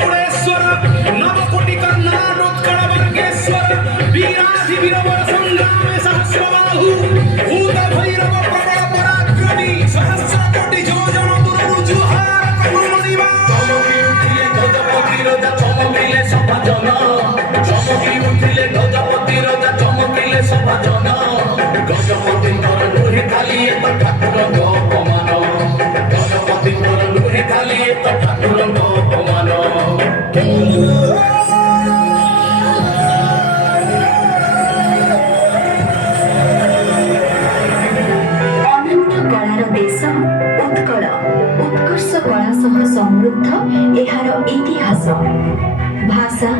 गौडेश्वर नवकोटि कर्णाटोत्कल वर्गेश्वर वीराधि वीरवर संग्राम सहस्रबाहु भूत भैरव प्रबल पराक्रमी सहस्र कोटि योजन दुर्जुहार कमलनिवा चमकिले सभाजन चमकी उठिले गजपति राजा चमकिले सभाजन गजपति लुहि खाली तो ठाकुर अपमान गजपति लुहि खाली तो ठाकुर अपमान कलार देश उत्कल उत्कर्ष कला सह समृद्ध एहार इतिहास भाषा